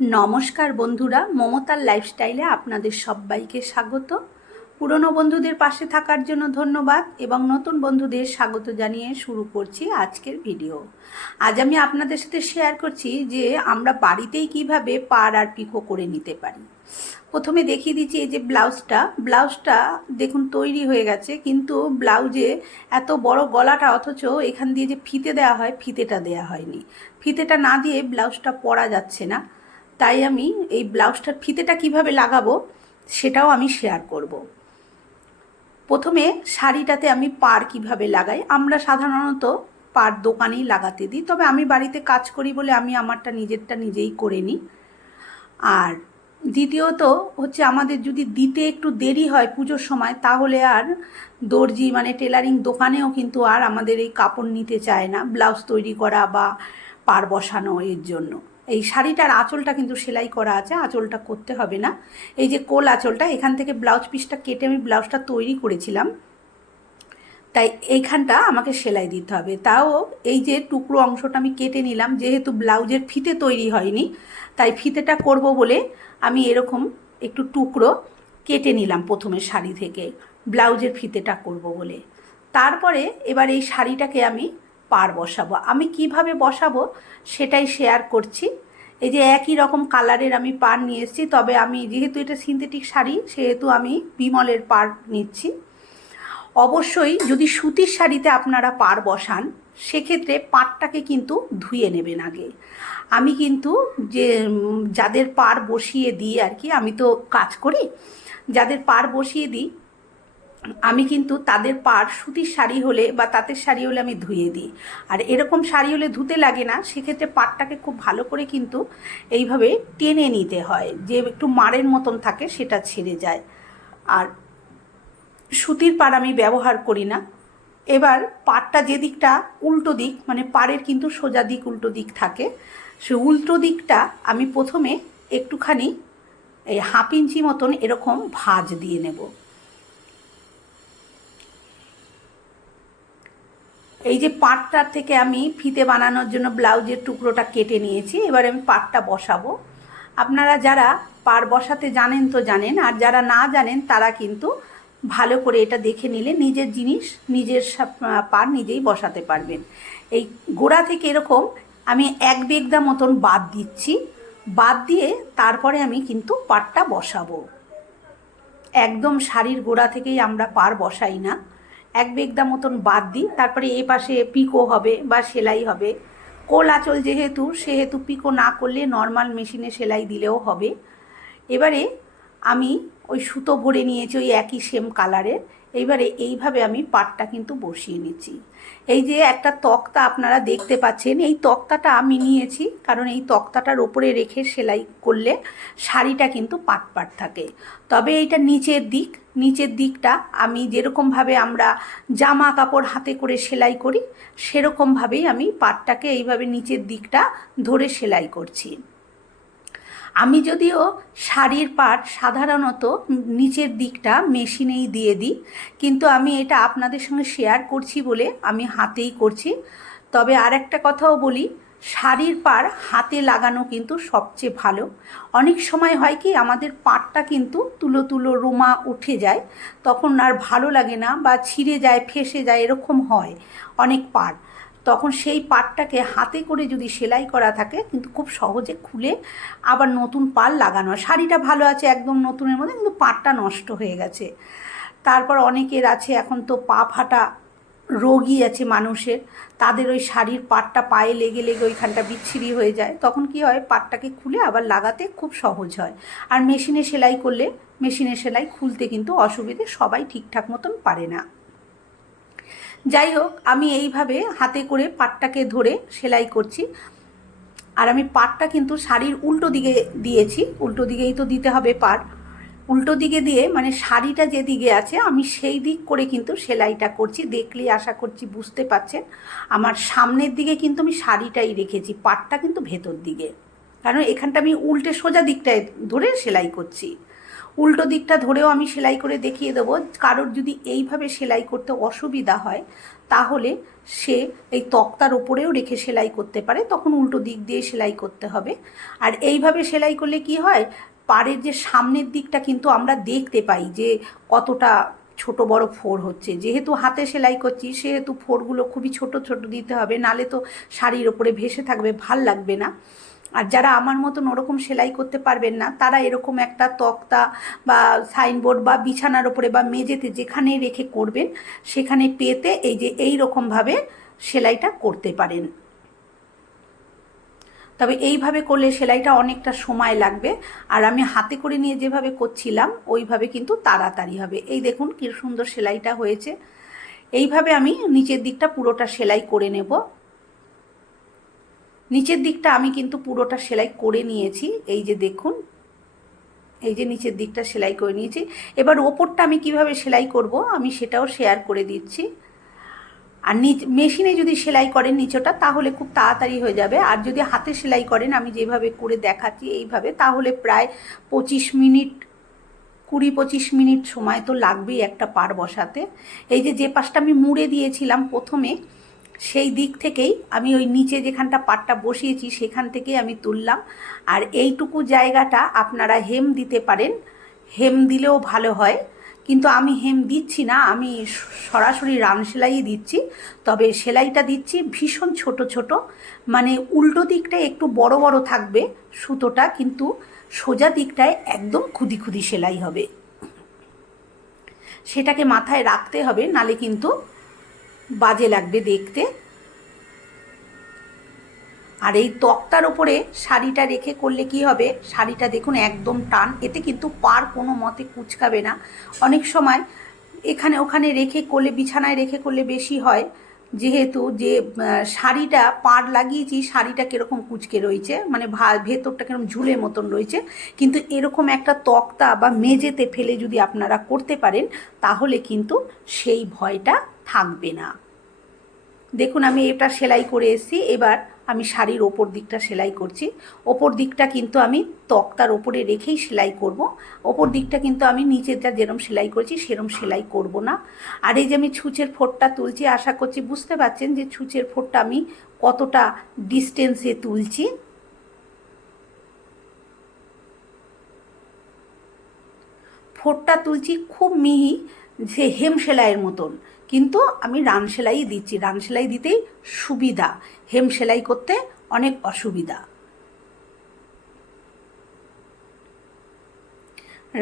নমস্কার বন্ধুরা, মমতার লাইফস্টাইলে আপনাদের সবাইকে স্বাগত। পুরনো বন্ধুদের পাশে থাকার জন্য ধন্যবাদ এবং নতুন বন্ধুদের স্বাগত জানিয়ে শুরু করছি আজকের ভিডিও আজ আমি আপনাদের সাথে শেয়ার করছি যে আমরা বাড়িতেই কীভাবে পার আর পিকো করে নিতে পারি। প্রথমে দেখিয়ে দিচ্ছি এই যে ব্লাউজটা ব্লাউজটা দেখুন তৈরি হয়ে গেছে, কিন্তু ব্লাউজে এত বড় গলাটা অথচ এখান দিয়ে যে ফিতে দেওয়া হয়, ফিতেটা দেওয়া হয়নি। ফিতেটা না দিয়ে ব্লাউজটা পরা যাচ্ছে না। তাই আমি এই ব্লাউজটার ফিতেটা কীভাবে লাগাবো সেটাও আমি শেয়ার করব। প্রথমে শাড়িটাতে আমি পার কীভাবে লাগাই, আমরা সাধারণত পার দোকানেই লাগাতে দিই, তবে আমি বাড়িতে কাজ করি বলে আমি আমারটা নিজেরটা নিজেই করে নিই আর দ্বিতীয়ত হচ্ছে আমাদের যদি দিতে একটু দেরি হয় পুজোর সময়, তাহলে আর দর্জি মানে টেলারিং দোকানেও কিন্তু আর আমাদের এই কাপড় নিতে চায় না, ব্লাউজ তৈরি করা বা পার বসানো এর জন্য এই শাড়িটার আঁচলটা কিন্তু সেলাই করা আছে, আঁচলটা করতে হবে না। এই যে কোল আঁচলটা, এখান থেকে ব্লাউজ পিসটা কেটে আমি ব্লাউজটা তৈরি করেছিলাম। তাই এইখানটা আমাকে সেলাই দিতে হবে। তাও এই যে টুকরো অংশটা আমি কেটে নিলাম, যেহেতু ব্লাউজের ফিতে তৈরি হয়নি, তাই ফিতেটা করব বলে আমি এরকম একটু টুকরো কেটে নিলাম প্রথমে শাড়ি থেকে, ব্লাউজের ফিতেটা করব বলে। তারপরে এবার এই শাড়িটাকে আমি পার বসাবো। আমি কীভাবে বসাবো সেটাই শেয়ার করছি। এই যে একই রকম কালারের আমি পার নিয়ে এসেছি, তবে আমি যেহেতু এটা সিনথেটিক শাড়ি, সেহেতু আমি বিমলের পার নিচ্ছি। অবশ্যই যদি সুতির শাড়িতে আপনারা পার বসান, সেক্ষেত্রে পাটটাকে কিন্তু ধুয়ে নেবেন আগে। আমি কিন্তু যে যাদের পার বসিয়ে দিই আর কি, আমি তো কাজ করি, যাদের পার বসিয়ে দিই আমি কিন্তু তাদের পার সুতির শাড়ি হলে বা তাঁতের শাড়ি হলে আমি ধুয়ে দিই। আর এরকম শাড়ি হলে ধুতে লাগে না, সেক্ষেত্রে পাটটাকে খুব ভালো করে কিন্তু এইভাবে টেনে নিতে হয়, যে একটু মারের মতন থাকে সেটা ছেড়ে যায়। আর সুতির পাড় আমি ব্যবহার করি না। এবার পাড়টা যে দিকটা উল্টো দিক মানে পাড়ের কিন্তু সোজা দিক, উল্টো দিক থাকে, সে উল্টো দিকটা আমি প্রথমে একটুখানি এই হাফ ইঞ্চি মতন এরকম ভাজ দিয়ে নেব। এই যে পাটটার থেকে আমি ফিতে বানানোর জন্য ব্লাউজের টুকরোটা কেটে নিয়েছি, এবার আমি পাটটা বসাবো। আপনারা যারা পার বসাতে জানেন তো জানেন, আর যারা না জানেন তারা কিন্তু ভালো করে এটা দেখে নিলে নিজের জিনিস, নিজের পার নিজেই বসাতে পারবেন। এই গোড়া থেকে এরকম আমি এক বেগদা মতন বাদ দিচ্ছি। বাদ দিয়ে তারপরে আমি কিন্তু পাটটা বসাবো। একদম শাড়ির গোড়া থেকেই আমরা পার বসাই না। এক বেগদা মতন বাদ দিই। তারপরে এ পাশে পিকো হবে বা সেলাই হবে। কোল আঁচল যেহেতু, সেহেতু পিকো না করলে নর্মাল মেশিনে সেলাই দিলেও হবে। এবারে আমি ওই সুতো ভরে নিয়েছি, ওই একই সেম কালারের এইবারে এইভাবে আমি পাটটা কিন্তু বসিয়ে নিচ্ছি। এই যে একটা তক্তা আপনারা দেখতে পাচ্ছেন, এই তক্তাটা আমি নিয়েছি, কারণ এই তক্তাটার ওপরে রেখে সেলাই করলে শাড়িটা কিন্তু পাট পাট থাকে। তবে এইটা নিচের দিক, নিচের দিকটা আমি যেরকমভাবে আমরা জামা কাপড় হাতে করে সেলাই করি, সেরকমভাবেই আমি পাটটাকে এইভাবে নিচের দিকটা ধরে সেলাই করছি। আমি যদিও শাড়ির পাট সাধারণত নিচের দিকটা মেশিনেই দিয়ে দিই, কিন্তু আমি এটা আপনাদের সঙ্গে শেয়ার করছি বলে আমি হাতেই করছি। তবে আর একটা কথাও বলি, শাড়ির পার হাতে লাগানো কিন্তু সবচেয়ে ভালো। অনেক সময় হয় কি, আমাদের পাটটা কিন্তু তুলো তুলো রোমা উঠে যায়, তখন আর ভালো লাগে না বা ছিঁড়ে যায়, ফেসে যায়, এরকম হয় অনেক পাড় তখন সেই পাটটাকে হাতে করে যদি সেলাই করা থাকে, কিন্তু খুব সহজে খুলে আবার নতুন পাল লাগানো হয়। শাড়িটা ভালো আছে, একদম নতুনের মধ্যে, কিন্তু পাটটা নষ্ট হয়ে গেছে। তারপর অনেকের আছে, এখন তো পা ফাটা রোগী আছে মানুষের, তাদের ওই শাড়ির পাটটা পায়ে লেগে লেগে ওইখানটা বিচ্ছিরি হয়ে যায়। তখন কি হয়, পাটটাকে খুলে আবার লাগাতে খুব সহজ হয়। আর মেশিনে সেলাই করলে, মেশিনে সেলাই খুলতে কিন্তু অসুবিধে সবাই ঠিকঠাক মতন পারে না। যাই হোক, আমি এইভাবে হাতে করে পাটটাকে ধরে সেলাই করছি। আর আমি পাটটা কিন্তু শাড়ির উল্টো দিকে দিয়েছি। উল্টো দিকেই তো দিতে হবে পাট। উল্টো দিকে দিয়ে মানে শাড়িটা যেদিকে আছে, আমি সেই দিক করে কিন্তু সেলাইটা করছি। দেখলে আশা করছি বুঝতে পারছেন। আমার সামনের দিকে কিন্তু আমি শাড়িটাই রেখেছি, পাটটা কিন্তু ভেতর দিকে। কারণ এখানটা আমি উল্টে সোজা দিকটায় ধরে সেলাই করছি। উল্টো দিকটা ধরেও আমি সেলাই করে দেখিয়ে দেবো। কারোর যদি এইভাবে সেলাই করতে অসুবিধা হয়, তাহলে সে এই তক্তার ওপরেও রেখে সেলাই করতে পারে। তখন উল্টো দিক দিয়ে সেলাই করতে হবে। আর এইভাবে সেলাই করলে কি হয়, পাড়ের যে সামনের দিকটা কিন্তু আমরা দেখতে পাই যে কতটা ছোট বড় ফোর হচ্ছে। যেহেতু হাতে সেলাই করছি, সেহেতু ফোরগুলো খুবই ছোট ছোট দিতে হবে। নালে তো শাড়ির ওপরে ভেসে থাকবে, ভালো লাগবে না। আর যারা আমার মতন ওরকম সেলাই করতে পারবেন না, তারা এরকম একটা তক্তা বা সাইনবোর্ড বা বিছানার ওপরে বা মেঝেতে যেখানে রেখে করবেন, সেখানে পেতে এই যে এই রকমভাবে সেলাইটা করতে পারেন। তবে এইভাবে করলে সেলাইটা অনেকটা সময় লাগবে। আর আমি হাতে করে নিয়ে যেভাবে করছিলাম, ওইভাবে কিন্তু তাড়াতাড়ি হবে। এই দেখুন কি সুন্দর সেলাইটা হয়েছে। এইভাবে আমি নিচের দিকটা পুরোটা সেলাই করে নেব। নিচের দিকটা আমি কিন্তু পুরোটা সেলাই করে নিয়েছি। এই যে দেখুন, এই যে নিচের দিকটা সেলাই করে নিয়েছি। এবার ওপরটা আমি কীভাবে সেলাই করব আমি সেটাও শেয়ার করে দিচ্ছি। আর নিচ, মেশিনে যদি সেলাই করেন নিচটা তাহলে খুব তাড়াতাড়ি হয়ে যাবে। আর যদি হাতে সেলাই করেন, আমি যেভাবে করে দেখাচ্ছি এইভাবে, তাহলে প্রায় পঁচিশ মিনিট, কুড়ি পঁচিশ মিনিট সময় তো লাগবেই একটা পার বসাতে। এই যে যে পাশটা আমি মুড়ে দিয়েছিলাম প্রথমে সেই দিক থেকেই আমি ওই নিচে যেখানটা পাটটা বসিয়েছি, সেখান থেকেই আমি তুললাম। আর এইটুকু জায়গাটা আপনারা হেম দিতে পারেন। হেম দিলেও ভালো হয়। কিন্তু আমি হেম দিচ্ছি না, আমি সরাসরি রান সেলাই দিচ্ছি। তবে সেলাইটা দিচ্ছি ভীষণ ছোট ছোট। মানে উল্টো দিকটা একটু বড় বড় থাকবে সুতোটা, কিন্তু সোজা দিকটায় একদম খুদি খুদি সেলাই হবে। সেটাকে মাথায় রাখতে হবে, নালে কিন্তু বাজে লাগবে দেখতে। আর এই তক্তার ওপরে শাড়িটা রেখে করলে কি হবে? শাড়িটা দেখুন একদম টান। এতে কিন্তু পার কোনো মতে কুচকাবে না। অনেক সময় এখানে ওখানে রেখে করলে, বিছানায় রেখে করলে বেশি হয়। যেহেতু যে শাড়িটা পাড় লাগিয়েছি, শাড়িটা কীরকম কুচকে রয়েছে মানে ভেতরটা কীরকম ঝুলে মতন রয়েছে, কিন্তু এরকম একটা তক্তা বা মেঝেতে ফেলে যদি আপনারা করতে পারেন, তাহলে কিন্তু সেই ভয়টা থাকবে না। দেখুন, আমি এটা সেলাই করে এসেছি, এবার আমি শাড়ির ওপর দিকটা সেলাই করছি। ওপর দিকটা কিন্তু আমি তক্তার ওপরে রেখেই সেলাই করব। ওপর দিকটা কিন্তু আমি নিচেরটা যেরম সেলাই করছি, সেরম সেলাই করব না। আর এই যে আমি ছুঁচের ফোটটা তুলছি, আশা করছি বুঝতে পারছেন যে ছুঁচের ফোটটা আমি কতটা ডিস্টেন্সে তুলছি। ফোটটা তুলছি খুব মিহি, যে হেম সেলাইয়ের মতন। কিন্তু আমি রান সেলাই দিচ্ছি। রান সেলাই দিতেই সুবিধা। হেম সেলাই করতে অনেক অসুবিধা।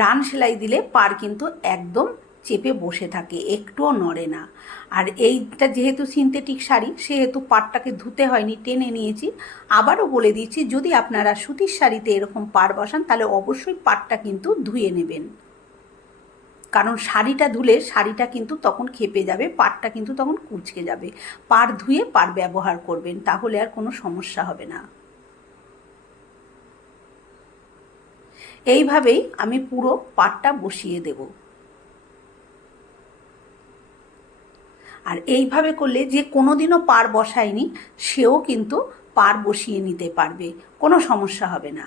রান সেলাই দিলে পার কিন্তু একদম চেপে বসে থাকে, একটুও নড়ে না। আর এইটা যেহেতু সিনথেটিক শাড়ি, সেহেতু পাটটাকে ধুতে হয়নি, টেনে নিয়েছি। আবারও বলে দিচ্ছি, যদি আপনারা সুতির শাড়িতে এরকম পার বসান, তাহলে অবশ্যই পাটটা কিন্তু ধুয়ে নেবেন। কারণ শাড়িটা ধুলে শাড়িটা কিন্তু তখন খেপে যাবে, পাটটা কিন্তু তখন কুচকে যাবে। পার ধুয়ে পার ব্যবহার করবেন, তাহলে আর কোনো সমস্যা হবে না। এইভাবেই আমি পুরো পাটটা বসিয়ে দেব। আর এইভাবে করলে যে কোনো দিনও পার বসায়নি, সেও কিন্তু পার বসিয়ে নিতে পারবে, কোনো সমস্যা হবে না।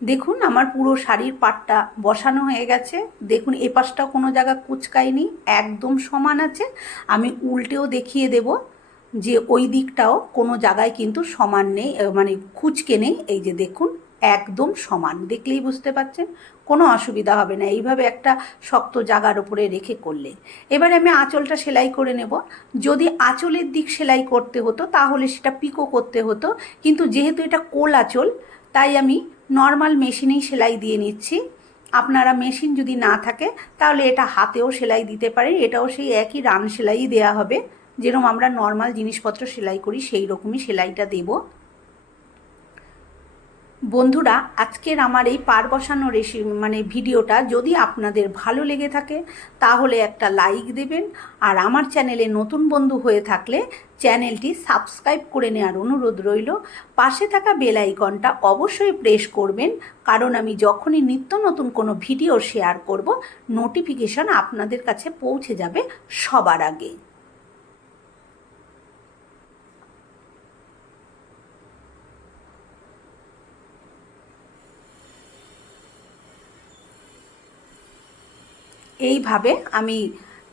দেখুন আমার পুরো শাড়ির পাটটা বসানো হয়ে গেছে। দেখুন, এ পাশটাও কোনো জায়গা কুচকায়নি, একদম সমান আছে। আমি উল্টেও দেখিয়ে দেব যে ওই দিকটাও কোনো জায়গায় কিন্তু সমান নেই মানে কুচকে নেই। এই যে দেখুন, একদম সমান। দেখলেই বুঝতে পারছেন, কোনো অসুবিধা হবে না। এইভাবে একটা শক্ত জায়গার উপরে রেখে করলে। এবারে আমি আঁচলটা সেলাই করে নেব। যদি আঁচলের দিক সেলাই করতে হতো, তাহলে সেটা পিকো করতে হতো। কিন্তু যেহেতু এটা কোল আঁচল, তাই আমি নর্মাল মেশিনেই সেলাই দিয়ে নিচ্ছি। আপনারা মেশিন যদি না থাকে, তাহলে এটা হাতেও সেলাই দিতে পারে এটাও সেই একই রান সেলাই দেওয়া হবে। যেরকম আমরা নর্মাল জিনিসপত্র সেলাই করি, সেই রকমই সেলাইটা দেবো। বন্ধুরা, আজকের আমার এই পার বসানো রেসি মানে ভিডিওটা যদি আপনাদের ভালো লেগে থাকে, তাহলে একটা লাইক দেবেন। আর আমার চ্যানেলে নতুন বন্ধু হয়ে থাকলে চ্যানেলটি সাবস্ক্রাইব করে নেওয়ার অনুরোধ রইল। পাশে থাকা বেল আইকনটা অবশ্যই প্রেস করবেন, কারণ আমি যখনই নিত্য নতুন কোনো ভিডিও শেয়ার করব, নোটিফিকেশন আপনাদের কাছে পৌঁছে যাবে সবার আগে। এইভাবে আমি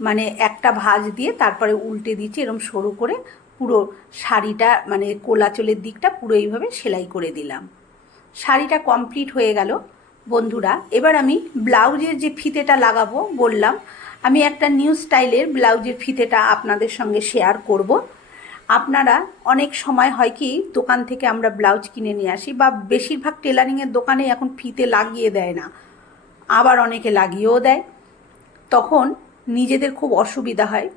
মানে একটা ভাঁজ দিয়ে তারপরে উল্টে দিচ্ছি এরকম সরু করে পুরো শাড়িটা মানে কোলাচলের দিকটা পুরো এইভাবে সেলাই করে দিলাম। শাড়িটা কমপ্লিট হয়ে গেল বন্ধুরা। এবার আমি ব্লাউজের যে ফিতেটা লাগাবো বললাম, আমি একটা নিউ স্টাইলের ব্লাউজের ফিতেটা আপনাদের সঙ্গে শেয়ার করব। আপনারা অনেক সময় হয় কি, দোকান থেকে আমরা ব্লাউজ কিনে নিয়ে আসি বা বেশিরভাগ টেলারিংয়ের দোকানে এখন ফিতে লাগিয়ে দেয় না, আবার অনেকে লাগিয়েও দেয়। তখন নিজেদের খুব অসুবিধা হয়।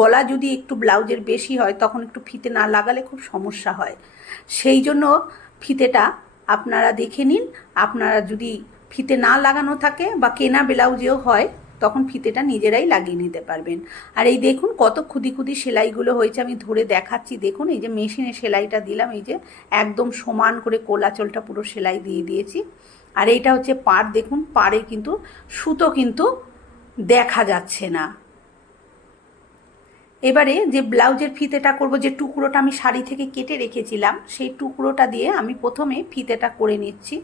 গলা যদি একটু ব্লাউজের বেশি হয়, তখন একটু ফিতে না লাগালে খুব সমস্যা হয়। সেই জন্য ফিতেটা আপনারা দেখে নিন। আপনারা যদি ফিতে না লাগানো থাকে বা কেনা ব্লাউজেও হয়, তখন ফিতেটা নিজেরাই লাগিয়ে নিতে পারবেন। আর এই দেখুন কত খুদি খুদি সেলাইগুলো হয়েছে, আমি ধরে দেখাচ্ছি। দেখুন, এই যে মেশিনে সেলাইটা দিলাম, এই যে একদম সমান করে কোলাচলটা পুরো সেলাই দিয়ে দিয়েছি। আর এইটা হচ্ছে পাড়, দেখুন পাড়ে কিন্তু, সুতো কিন্তু দেখা যাচ্ছে না। এবারে যে ব্লাউজের ফিতেটা করব, যে টুকরোটা আমি শাড়ি থেকে কেটে রেখেছিলাম, সেই টুকরোটা দিয়ে আমি প্রথমে ফিতেটা করে নিচ্ছি।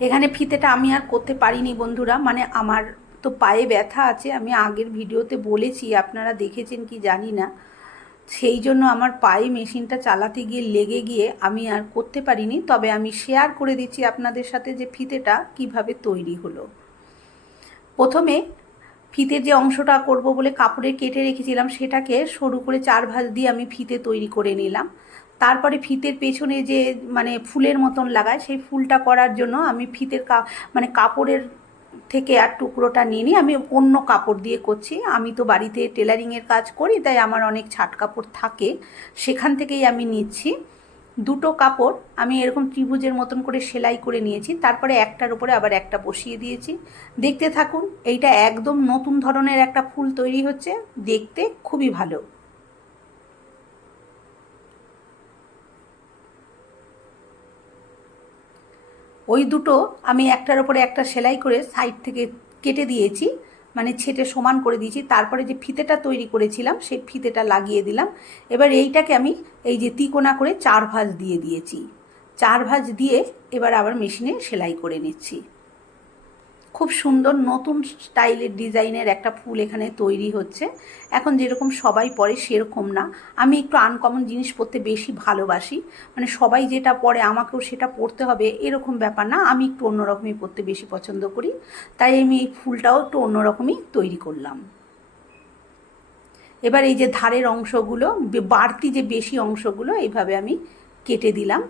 এখানে ফিতেটা আমি আর করতে পারিনি বন্ধুরা মানে আমার তো পায়ে ব্যথা আছে, আমি আগের ভিডিওতে বলেছি, আপনারা দেখেছেন কি জানি না। সেই জন্য আমার পায়ে মেশিনটা চালাতে গিয়ে, লেগে গিয়ে আমি আর করতে পারিনি। তবে আমি শেয়ার করে দিচ্ছি আপনাদের সাথে যে ফিতেটা কীভাবে তৈরি হলো। প্রথমে ফিতের যে অংশটা করব বলে কাপড়ে কেটে রেখেছিলাম, সেটাকে সরু করে চার ভাঁজ দিয়ে আমি ফিতে তৈরি করে নিলাম। তারপরে ফিতের পেছনে যে মানে ফুলের মতন লাগায়, সেই ফুলটা করার জন্য আমি ফিতের কা মানে কাপড়ের থেকে আর টুকরোটা নিয়ে নিই আমি অন্য কাপড় দিয়ে করছি। আমি তো বাড়িতে টেলারিংয়ের কাজ করি, তাই আমার অনেক ছাট কাপড় থাকে, সেখান থেকেই আমি নিচ্ছি। দুটো কাপড় আমি এরকম ত্রিভুজের মতন করে সেলাই করে নিয়েছি। তারপরে একটার উপরে আবার একটা বসিয়ে দিয়েছি। দেখতে থাকুন, এইটা একদম নতুন ধরনের একটা ফুল তৈরি হচ্ছে। দেখতে খুবই ভালো। ওই দুটো আমি একটার উপরে একটা সেলাই করে সাইড থেকে কেটে দিয়েছি। মানে ছেটে সমান করে দিয়েছি। তারপরে যে ফিতেটা তৈরি করেছিলাম, সেই ফিতেটা লাগিয়ে দিলাম। এবার এইটাকে আমি এই যে তিকোনা করে চার ভাঁজ দিয়ে দিয়েছি। চার ভাঁজ দিয়ে এবার আবার মেশিনে সেলাই করে নিচ্ছি। খুব সুন্দর নতুন স্টাইলের ডিজাইনের একটা ফুল এখানে তৈরি হচ্ছে। এখন যেরকম সবাই পরে সেরকম না। আমি একটু আনকমন জিনিস পরতে বেশি ভালোবাসি। মানে সবাই যেটা পরে আমাকেও সেটা পরতে হবে এরকম ব্যাপার না। আমি একটু অন্যরকমই পরতে বেশি পছন্দ করি। তাই আমি এই ফুলটাও একটু অন্যরকমই তৈরি করলাম। এবার এই যে ধারের অংশগুলো বাড়তি যে বেশি অংশগুলো, এইভাবে আমি কেটে দিলাম।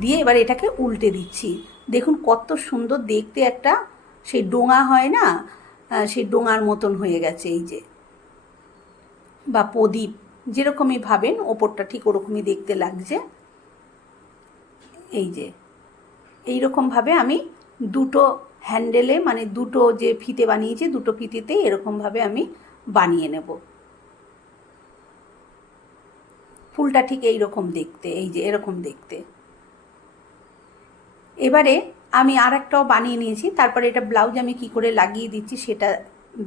দিয়ে এবার এটাকে উল্টে দিচ্ছি। দেখুন কত সুন্দর দেখতে একটা সেই ডোঙা হয় না? সেই ডোঙার মতন হয়ে গেছে এই যে। বা প্রদীপ, যেরকমই ভাবেন, ওপরটা ঠিক ওরকমই দেখতে লাগছে। এই যে এই রকমভাবে আমি দুটো হ্যান্ডেলে মানে দুটো যে ফিতে বানিয়েছি, দুটো ফিতেতে এরকমভাবে আমি বানিয়ে নেব। ফুলটা ঠিক এই রকম দেখতে, এই যে এরকম দেখতে। এবারে আমি আর একটাও বানিয়ে নিয়েছি। তারপরে এটা ব্লাউজ আমি কি করে লাগিয়ে দিচ্ছি সেটা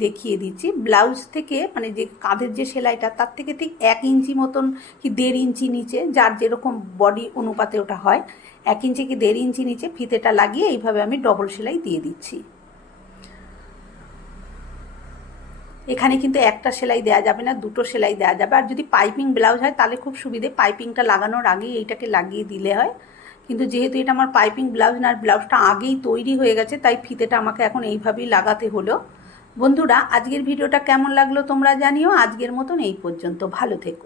দেখিয়ে দিচ্ছি। ব্লাউজ থেকে মানে যে কাঁধের যে সেলাইটা, তার থেকে ঠিক এক ইঞ্চি মতন কি দেড় ইঞ্চি নিচে, যার যেরকম বডি অনুপাতে ওটা হয়, এক ইঞ্চি কি দেড় ইঞ্চি নিচে ফিতেটা লাগিয়ে এইভাবে আমি ডবল সেলাই দিয়ে দিচ্ছি। এখানে কিন্তু একটা সেলাই দেওয়া যাবে না, দুটো সেলাই দেওয়া যাবে। আর যদি পাইপিং ব্লাউজ হয়, তাহলে খুব সুবিধে, পাইপিংটা লাগানোর আগেই এইটাকে লাগিয়ে দিলে হয়। কিন্তু যেহেতু এটা আমার পাইপিং ব্লাউজ না, আর ব্লাউজটা আগেই তৈরি হয়ে গেছে, তাই ফিতেটা আমাকে এখন এইভাবেই লাগাতে হলো। বন্ধুরা, আজকের ভিডিওটা কেমন লাগল তোমরা জানিও। আজকের মতন এই পর্যন্ত। ভালো থেকো।